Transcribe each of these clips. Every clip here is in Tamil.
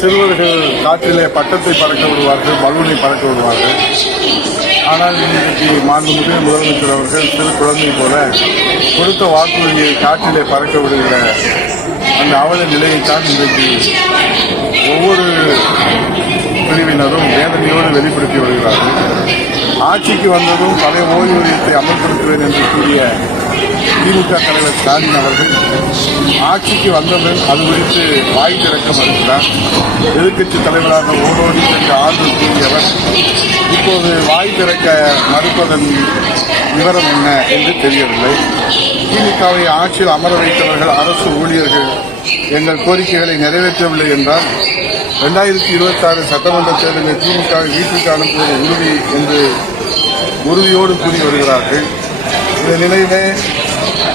சிறுவர்கள் காற்றிலே பட்டத்தை பறக்க விடுவார்கள் பலூனை பறக்க விடுவார்கள். ஆனால் இன்றைக்கு மாண்புமிகு முதலமைச்சர் அவர்கள் சிறு குழந்தை போல கொடுத்த வாக்குறுதியை காற்றிலே பறக்க விடுகிற அந்த அவல நிலையைத்தான் இன்றைக்கு ஒவ்வொரு பிரிவினரும் வேதனையோடு வெளிப்படுத்தி வருகிறார்கள். ஆட்சிக்கு வந்ததும் பழைய ஓய்வூதியத்தை அமல்படுத்துவேன் என்று கூறிய திமுக தலைவர் ஸ்டாலின் அவர்கள் ஆட்சிக்கு வந்தவர்கள் அது குறித்து வாய் திறக்க மறுக்கிறார். எதிர்க்கட்சி தலைவராக ஓடோடி சென்று ஆறுதல் கூறியவர் இப்போது வாய் திறக்க மறுப்பதன் விவரம் என்ன என்று தெரியவில்லை. திமுகவை ஆட்சியில் அமர வைத்தவர்கள் அரசு ஊழியர்கள் எங்கள் கோரிக்கைகளை நிறைவேற்றவில்லை என்றால் இரண்டாயிரத்தி இருபத்தி ஆறு சட்டமன்ற தேர்தலில் திமுக வீட்டுக்கு அனுப்புவது உறுதி என்று உறுதியோடு கூறி வருகிறார்கள். இந்த நிலையிலே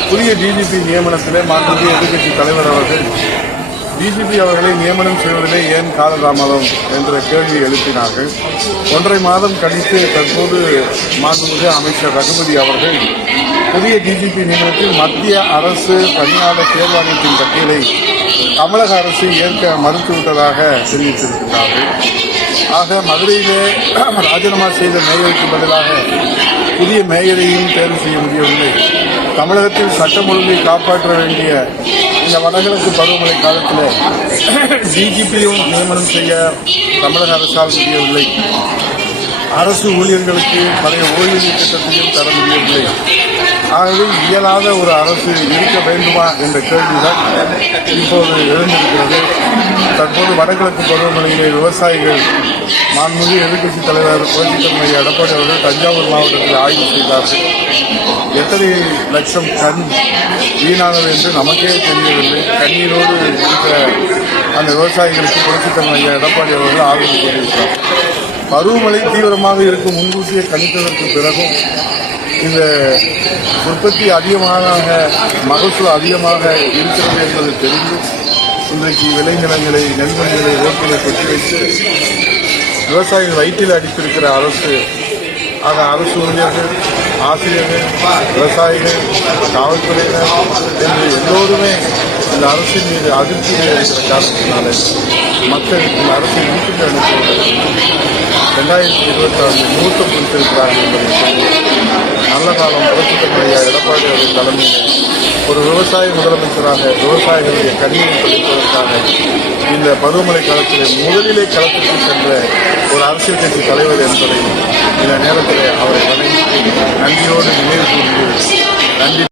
புதிய டிஜிபி நியமனத்திலே மாண்புமிகு எதிர்கட்சி தலைவர் அவர்கள் டிஜிபி அவர்களை நியமனம் செய்வதிலே ஏன் காலதாமதம் என்ற கேள்வி எழுப்பினார்கள். ஒன்றரை மாதம் கழித்து தற்போது மாண்புமிகு அமைச்சர் ரகுபதி அவர்கள் புதிய டிஜிபி நியமனத்தில் மத்திய அரசு பணியாளர் தேர்வாணையத்தின் பட்டியலை தமிழக அரசு ஏற்க மறுத்துவிட்டதாக தெரிவித்திருக்கிறார்கள். ஆக மதுரையிலே ராஜினாமா செய்த மேயருக்கு பதிலாக புதிய மேயரையும் தேர்வு செய்ய முடியவில்லை. தமிழகத்தில் சட்டம் ஒழுங்கை காப்பாற்ற வேண்டிய இந்த வடகிழக்கு பருவமழை காலத்தில் டிஜிபியும் நியமனம் செய்ய தமிழக அரசால் முடியவில்லை. அரசு ஊழியர்களுக்கு பழைய ஓய்வூதிய திட்டத்தையும் தர முடியவில்லை. ஆகவே இயலாத ஒரு அரசு இருக்க வேண்டுமா என்ற கேள்விதான் இப்போது எழுந்திருக்கிறது. தற்போது வடகிழக்கு பருவமழையிலே விவசாயிகள் மாண்புமிகு எதிர்கட்சித் தலைவர் புரட்சித்தன்மை எடப்பாடி அவர்கள் தஞ்சாவூர் மாவட்டத்தில் ஆய்வு செய்தார்கள். எத்தனை லட்சம் கண் வீணானது என்று நமக்கே தெரியவில்லை. கண்ணீரோடு இருக்கிற அந்த விவசாயிகளுக்கு புரட்சித்தன்மை எடப்பாடி அவர்கள் ஆதரவு கூறியிருக்கிறார் பருவமழை தீவிரமாக இருக்கும் முன்கூட்டியே கணித்ததற்கு பிறகும் இந்த உற்பத்தி அதிகமாக மகசூல் அதிகமாக இருக்கிறது என்பது தெரிந்து இன்றைக்கு விளைநிலங்களை நெல்மணிகளை ரோட்டில் கொட்டி வைத்து விவசாயிகள் வயிற்றில் அடித்திருக்கிற அரசு ஆக அரசு ஊழியர்கள் ஆசிரியர்கள் விவசாயிகள் காவல்துறையினர் என்று எல்லோருமே இந்த அரசின் மீது அதிர்ச்சியில் இருக்கிற காரணத்தினாலே மக்கள் இந்த அரசை வீட்டுக்கு அனுப்புவதற்கு ரெண்டாயிரத்தி இருபத்தி ஆறு நிறுத்தம் கொடுத்திருக்கிறார்கள் என்பதை சொல்லி நல்ல காலம் புரட்சித்தன்மையா எடப்பாடி அவர்கள் தலைமையில் ஒரு விவசாய முதலமைச்சராக விவசாயிகளுடைய கண்ணீரை தொலைப்பதற்காக இந்த பருவமழை காலத்தில் முதலிலே களத்திற்கு சென்ற ஒரு அரசியல் கட்சி தலைவர் என்பதை இந்த நேரத்தில் அவரை வணங்கி நன்றியோடு நினைவு கூர்ந்து நன்றி.